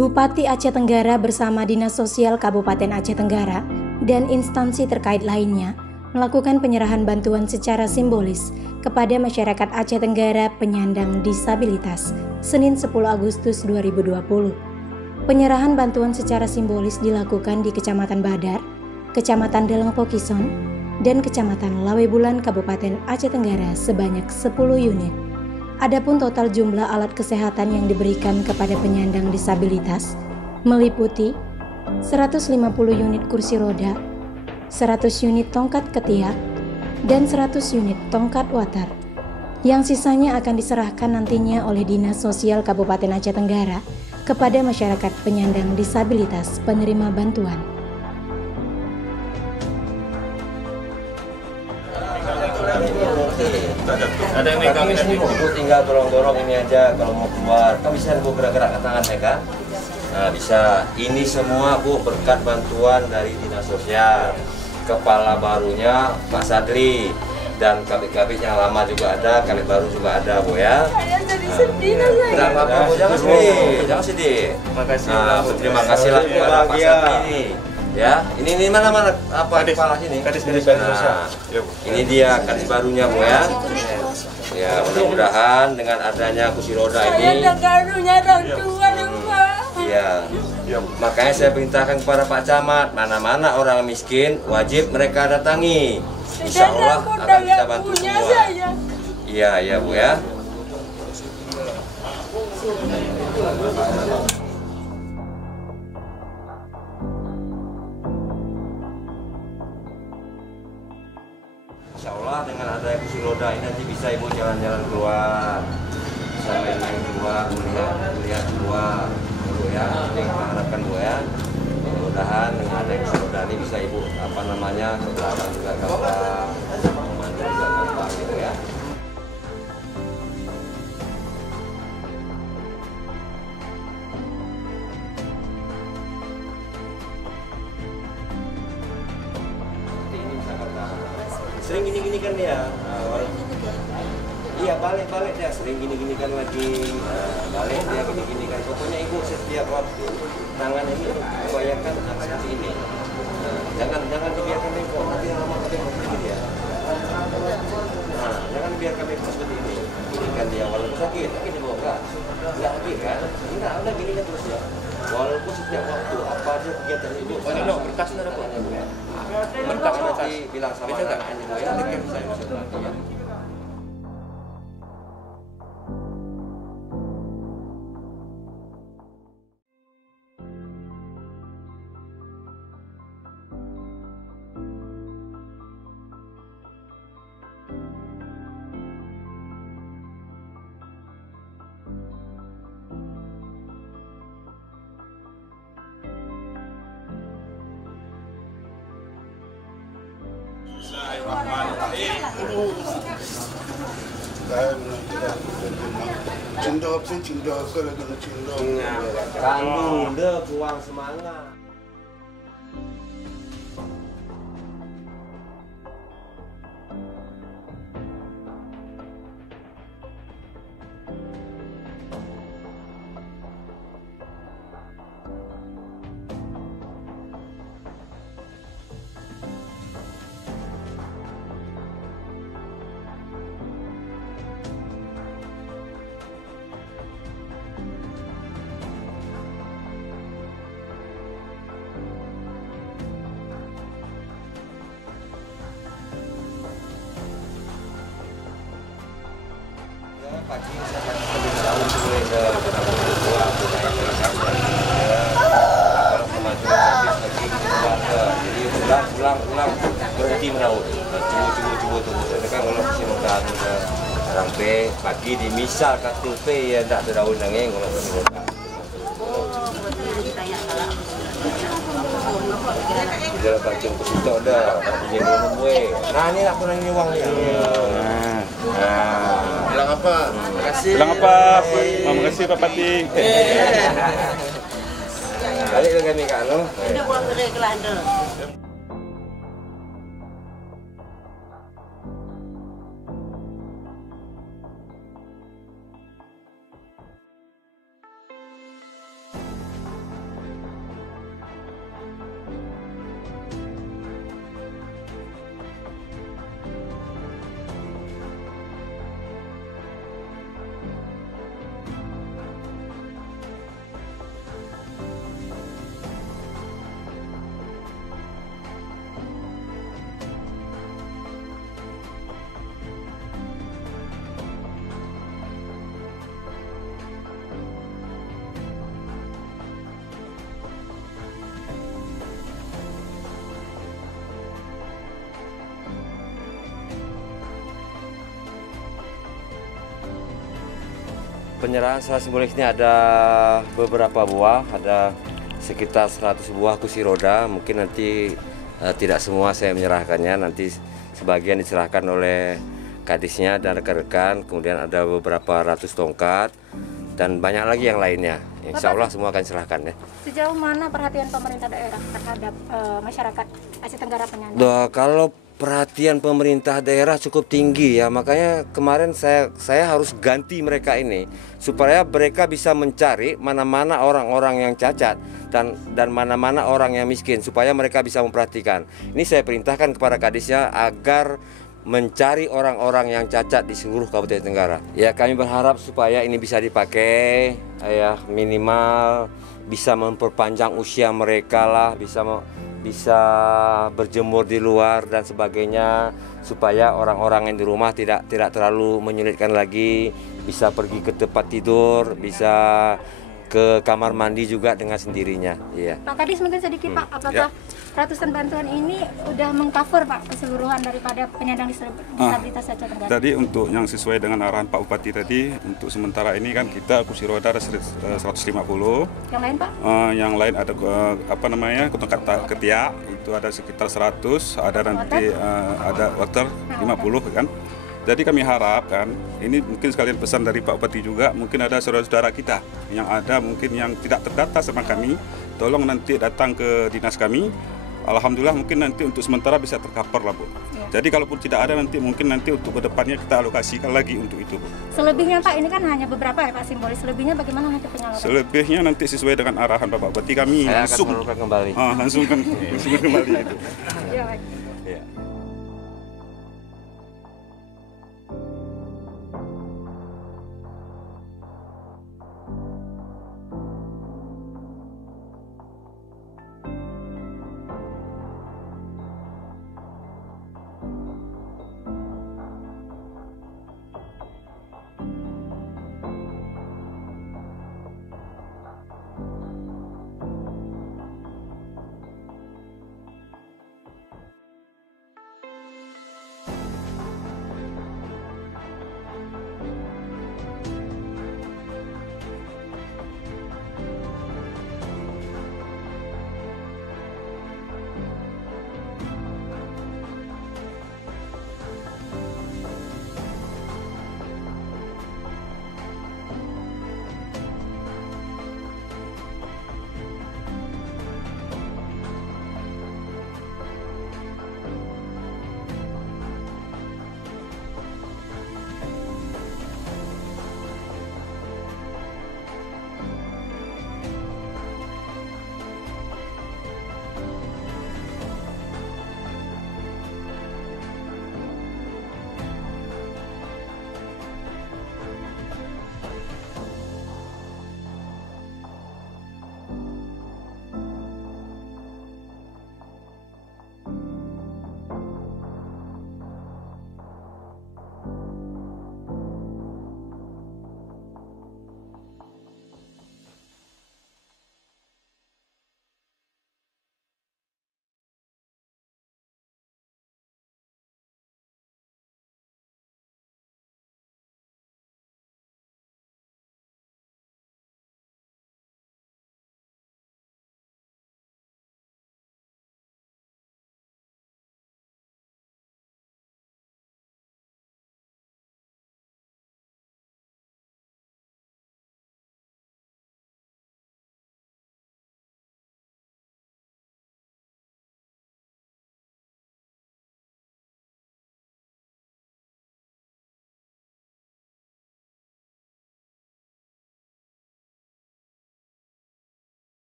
Bupati Aceh Tenggara bersama Dinas Sosial Kabupaten Aceh Tenggara dan instansi terkait lainnya melakukan penyerahan bantuan secara simbolis kepada masyarakat Aceh Tenggara penyandang disabilitas, Senin 10 Agustus 2020. Penyerahan bantuan secara simbolis dilakukan di Kecamatan Badar, Kecamatan Deleng Pokison, dan Kecamatan Lawebulan Kabupaten Aceh Tenggara sebanyak 10 unit. Adapun total jumlah alat kesehatan yang diberikan kepada penyandang disabilitas meliputi 150 unit kursi roda, 100 unit tongkat ketiak, dan 100 unit tongkat water. Yang sisanya akan diserahkan nantinya oleh Dinas Sosial Kabupaten Aceh Tenggara kepada masyarakat penyandang disabilitas penerima bantuan. Ada yang megang ini, Ibu tinggal dorong-dorong ini aja kalau mau keluar. Kan bisa Ibu gerak-gerak ke tangannya kan? Nah bisa. Ini semua Bu berkat bantuan dari Dinas Sosial. Kepala barunya Pak Sadri dan kabit-kabit yang lama juga ada, kabit baru juga ada Bu ya. Saya jadi sedih saya. Jangan apa-apa Bu, jangan sedih, jangan sedih. Terima kasihlah kepada Pak Sadri ini. Ya, ini mana apa kepala sini? Kadis Sosial. Ini dia kadis barunya Bu ya. Ya, mudah-mudahan dengan adanya kursi roda ini. Saya ada karunya orang tua Pak. Iya. Makanya saya perintahkan kepada Pak Camat, mana-mana orang miskin wajib mereka datangi. Insya Allah akan kita bantu semua. Iya Bu ya. Insya Allah dengan adanya kursi roda ini nanti bisa Ibu jalan-jalan keluar, bisa main-main keluar, melihat keluar, Bu ya. Ini kita harapkan Bu ya. Mudah-mudahan dengan adanya kursi roda ini bisa Ibu ke belakang juga gampang, mandi juga gampang gitu ya. Sering gini-gini kan dia, iya balik dia, sering gini-gini kan lagi, balik dia gini-gini kan. Pokoknya Ibu setiap waktu tangan ini bayangkan seperti ini, jangan dibiarkan bengkok, nanti lama bengkok seperti dia. Jangan dibiarkan bengkok seperti ini, gini kan dia walaupun sakit, tapi dibawa enggak sakit kan, enggak udah gini kan terus ya. Walaupun setiap waktu apa aja kegiatan Ibu, berkas ada kok ya. Berkas nanti bilang sama anak Ibu ya, saya bisa bantu ya. Kan bunda kurang semangat. Pagi saya sambil tahun dulu ya kalau kemajuan lagi keluarga, jadi pulang berhenti menaut, cubu tunggu. Jadi kan kalau kursi roda sudah sampai pagi dimisal kartu P ya tidak ada daun nanging kalau kursi roda. Di dalam kacung kursi itu ada minum gue. Nah ini aku nanya uang nih. Bilang apa? Makasih. Bilang apa? Makasih Pak Pati. Balik ke kami kan lo. Udah pulang ke Kelanda. Penyerahan secara simbolisnya ada beberapa buah, ada sekitar 100 buah kursi roda. Mungkin nanti tidak semua saya menyerahkannya, nanti sebagian diserahkan oleh kadisnya dan rekan-rekan. Kemudian ada beberapa ratus tongkat dan banyak lagi yang lainnya. Insya Allah semua akan diserahkan ya. Sejauh mana perhatian pemerintah daerah terhadap masyarakat Aceh Tenggara penyandang? Kalau perhatian pemerintah daerah cukup tinggi ya, makanya kemarin saya harus ganti mereka ini supaya mereka bisa mencari mana-mana orang-orang yang cacat dan mana-mana orang yang miskin supaya mereka bisa memperhatikan. Ini saya perintahkan kepada kadisnya agar mencari orang-orang yang cacat di seluruh Kabupaten Tenggara. Ya, kami berharap supaya ini bisa dipakai ya, minimal bisa memperpanjang usia mereka lah, bisa berjemur di luar dan sebagainya, supaya orang-orang yang di rumah tidak terlalu menyulitkan lagi, bisa pergi ke tempat tidur, bisa ke kamar mandi juga dengan sendirinya. Iya. Pak Kadis, mungkin sedikit Pak, apakah ratusan bantuan ini udah mengcover Pak keseluruhan daripada penyandang disabilitas Aceh Tenggara? Tadi untuk yang sesuai dengan arahan Pak Bupati tadi, untuk sementara ini kan kita kursi roda ada 150. Yang lain Pak? Yang lain ada tongkat ketiak itu ada sekitar 100, ada nanti ada water 50 kan. Jadi kami harap kan, ini mungkin sekalian pesan dari Pak Bupati juga, mungkin ada saudara-saudara kita yang ada mungkin yang tidak terdata sama kami, tolong nanti datang ke dinas kami. Alhamdulillah mungkin nanti untuk sementara bisa tercover lah Bu. Ya. Jadi kalaupun tidak ada nanti mungkin nanti untuk kedepannya kita alokasikan lagi untuk itu Bu. Selebihnya Pak, ini kan hanya beberapa ya Pak simbolis. Selebihnya bagaimana nanti penyaluran? Selebihnya nanti sesuai dengan arahan Bapak Bupati kami Saya langsung akan kembali. langsung kembali itu. Ya, baik. Ya.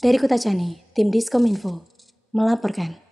Dari Kota Cani, tim Diskominfo melaporkan.